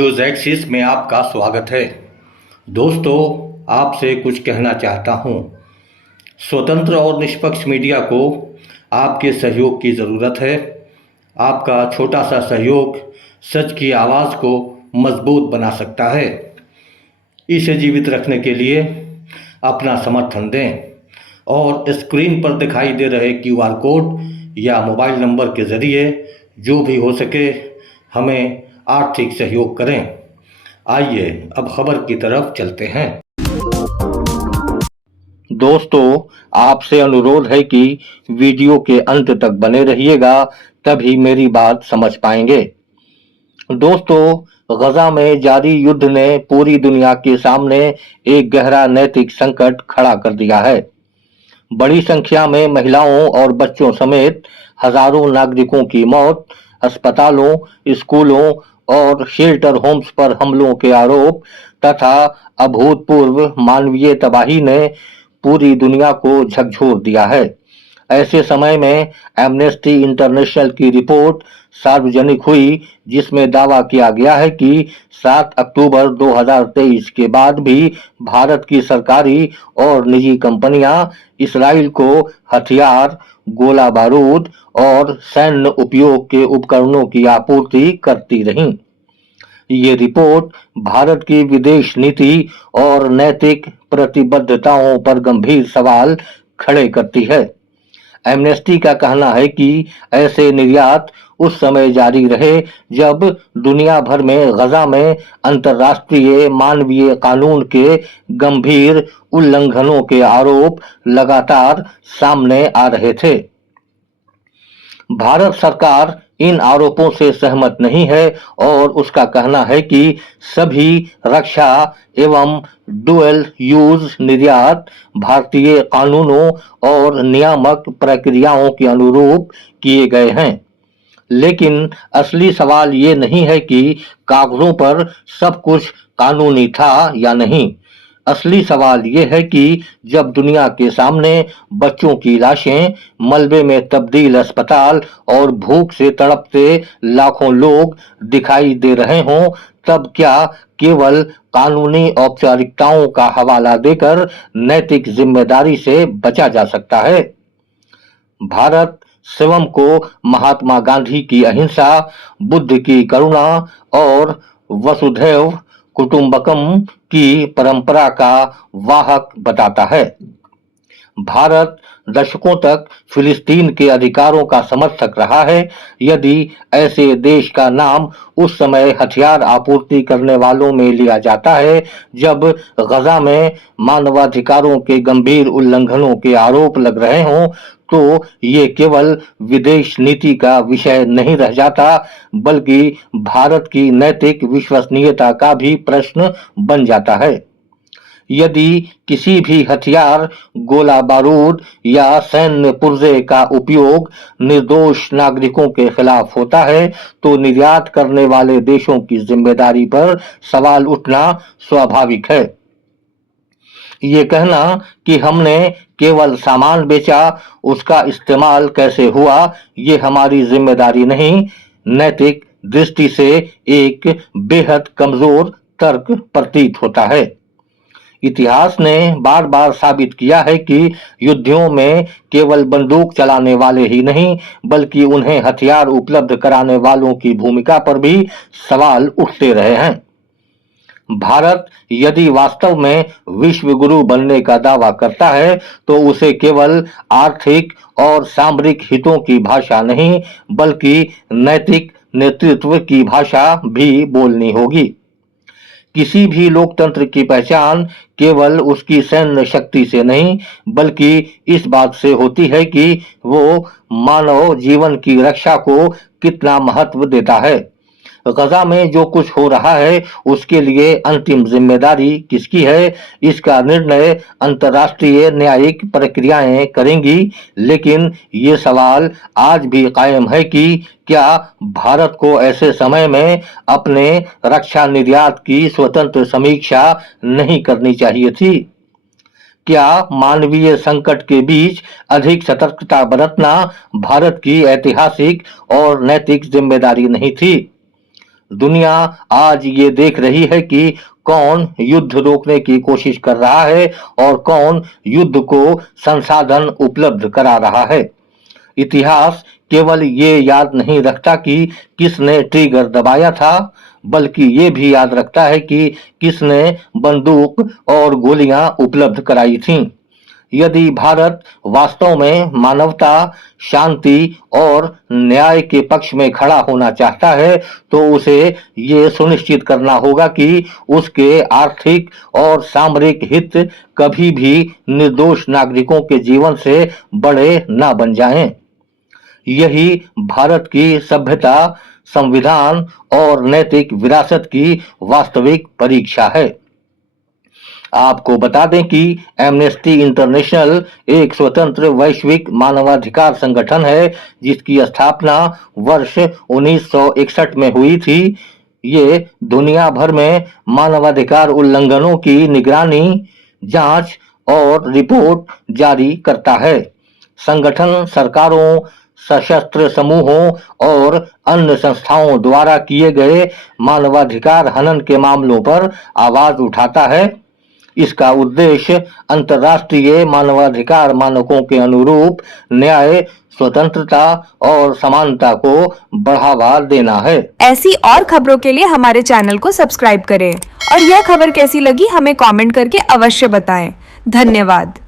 News axis में आपका स्वागत है। दोस्तों, आपसे कुछ कहना चाहता हूँ। स्वतंत्र और निष्पक्ष मीडिया को आपके सहयोग की ज़रूरत है। आपका छोटा सा सहयोग सच की आवाज़ को मजबूत बना सकता है। इसे जीवित रखने के लिए अपना समर्थन दें और स्क्रीन पर दिखाई दे रहे क्यूआर कोड या मोबाइल नंबर के ज़रिए जो भी हो सके हमें आर्थिक सहयोग करें। आइए अब खबर की तरफ चलते हैं। दोस्तों, आपसे अनुरोध है कि वीडियो के अंत तक बने रहिएगा, तभी मेरी बात समझ पाएंगे। दोस्तों, गजा में जारी युद्ध ने पूरी दुनिया के सामने एक गहरा नैतिक संकट खड़ा कर दिया है। बड़ी संख्या में महिलाओं और बच्चों समेत हजारों नागरिकों की मौत, अस्पतालों, स्कूलों और शेल्टर होम्स पर हमलों के आरोप तथा अभूतपूर्व मानवीय तबाही ने पूरी दुनिया को झकझोर दिया है। ऐसे समय में एमनेस्टी इंटरनेशनल की रिपोर्ट सार्वजनिक हुई, जिसमें दावा किया गया है कि 7 अक्टूबर 2023 के बाद भी भारत की सरकारी और निजी कंपनियां इसराइल को हथियार, गोला बारूद और सैन्य उपयोग के उपकरणों की आपूर्ति करती रहीं। ये रिपोर्ट भारत की विदेश नीति और नैतिक प्रतिबद्धताओं पर गंभीर सवाल खड़े करती है। एमनेस्टी का कहना है कि ऐसे निर्यात उस समय जारी रहे जब दुनिया भर में गजा में अंतर्राष्ट्रीय मानवीय कानून के गंभीर उल्लंघनों के आरोप लगातार सामने आ रहे थे। भारत सरकार इन आरोपों से सहमत नहीं है और उसका कहना है कि सभी रक्षा एवं डुअल यूज निर्यात भारतीय कानूनों और नियामक प्रक्रियाओं के अनुरूप किए गए हैं। लेकिन असली सवाल ये नहीं है कि कागजों पर सब कुछ कानूनी था या नहीं। असली सवाल ये है कि जब दुनिया के सामने बच्चों की लाशें, मलबे में तब्दील अस्पताल और भूख से तड़पते लाखों लोग दिखाई दे रहे हों, तब क्या केवल कानूनी औपचारिकताओं का हवाला देकर नैतिक जिम्मेदारी से बचा जा सकता है? भारत स्वयं को महात्मा गांधी की अहिंसा, बुद्ध की करुणा और वसुधैव कुटुंबकम की परंपरा का वाहक बताता है। भारत दशकों तक फिलिस्तीन के अधिकारों का समर्थक रहा है। यदि ऐसे देश का नाम उस समय हथियार आपूर्ति करने वालों में लिया जाता है जब गजा में मानवाधिकारों के गंभीर उल्लंघनों के आरोप लग रहे हों, तो ये केवल विदेश नीति का विषय नहीं रह जाता, बल्कि भारत की नैतिक विश्वसनीयता का भी प्रश्न बन जाता है। यदि किसी भी हथियार, गोला बारूद या सैन्य पुर्जे का उपयोग निर्दोष नागरिकों के खिलाफ होता है, तो निर्यात करने वाले देशों की जिम्मेदारी पर सवाल उठना स्वाभाविक है। ये कहना कि हमने केवल सामान बेचा, उसका इस्तेमाल कैसे हुआ, ये हमारी जिम्मेदारी नहीं, नैतिक दृष्टि से एक बेहद कमजोर तर्क प्रतीत होता है। इतिहास ने बार बार साबित किया है कि युद्धों में केवल बंदूक चलाने वाले ही नहीं, बल्कि उन्हें हथियार उपलब्ध कराने वालों की भूमिका पर भी सवाल उठते रहे हैं। भारत यदि वास्तव में विश्व गुरु बनने का दावा करता है, तो उसे केवल आर्थिक और सामरिक हितों की भाषा नहीं, बल्कि नैतिक नेतृत्व की भाषा भी बोलनी होगी। किसी भी लोकतंत्र की पहचान केवल उसकी सैन्य शक्ति से नहीं, बल्कि इस बात से होती है कि वो मानव जीवन की रक्षा को कितना महत्व देता है। गजा में जो कुछ हो रहा है, उसके लिए अंतिम जिम्मेदारी किसकी है, इसका निर्णय अंतर्राष्ट्रीय न्यायिक प्रक्रियाएं करेंगी। लेकिन ये सवाल आज भी कायम है कि क्या भारत को ऐसे समय में अपने रक्षा निर्यात की स्वतंत्र समीक्षा नहीं करनी चाहिए थी? क्या मानवीय संकट के बीच अधिक सतर्कता बरतना भारत की ऐतिहासिक और नैतिक जिम्मेदारी नहीं थी? दुनिया आज ये देख रही है कि कौन युद्ध रोकने की कोशिश कर रहा है और कौन युद्ध को संसाधन उपलब्ध करा रहा है। इतिहास केवल ये याद नहीं रखता कि किसने ट्रिगर दबाया था, बल्कि ये भी याद रखता है कि किसने बंदूक और गोलियां उपलब्ध कराई थीं। यदि भारत वास्तव में मानवता, शांति और न्याय के पक्ष में खड़ा होना चाहता है, तो उसे ये सुनिश्चित करना होगा कि उसके आर्थिक और सामरिक हित कभी भी निर्दोष नागरिकों के जीवन से बड़े न बन जाएं। यही भारत की सभ्यता, संविधान और नैतिक विरासत की वास्तविक परीक्षा है। आपको बता दें कि एमनेस्टी इंटरनेशनल एक स्वतंत्र वैश्विक मानवाधिकार संगठन है, जिसकी स्थापना वर्ष 1961 में हुई थी। ये दुनिया भर में मानवाधिकार उल्लंघनों की निगरानी, जांच और रिपोर्ट जारी करता है। संगठन सरकारों, सशस्त्र समूहों और अन्य संस्थाओं द्वारा किए गए मानवाधिकार हनन के मामलों पर आवाज उठाता है। इसका उद्देश्य अंतर्राष्ट्रीय मानवाधिकार मानकों के अनुरूप न्याय, स्वतंत्रता और समानता को बढ़ावा देना है। ऐसी और खबरों के लिए हमारे चैनल को सब्सक्राइब करें और यह खबर कैसी लगी हमें कमेंट करके अवश्य बताएं। धन्यवाद।